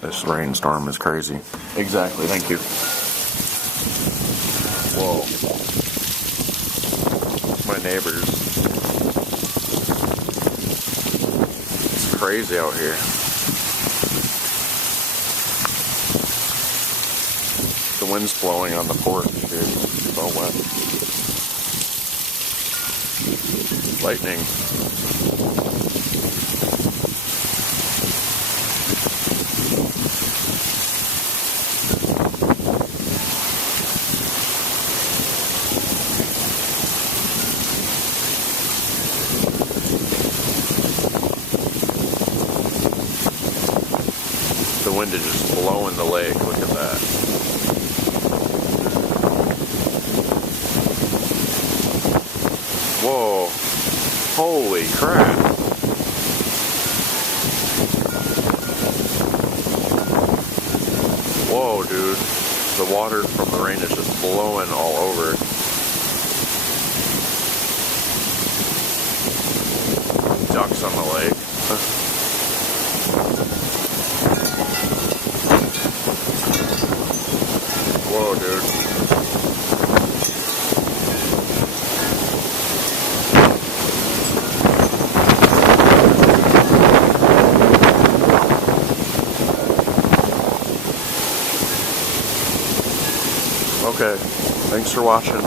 This rainstorm is crazy. Exactly, thank you. Whoa. My neighbors. It's crazy out here. The wind's blowing on the porch, dude. It's all wet. Lightning. The wind is just blowing the lake. Look at that. Whoa. Holy crap. Whoa, dude. The water from the rain is just blowing all over. Ducks on the lake. Whoa, dude. Okay, thanks for watching.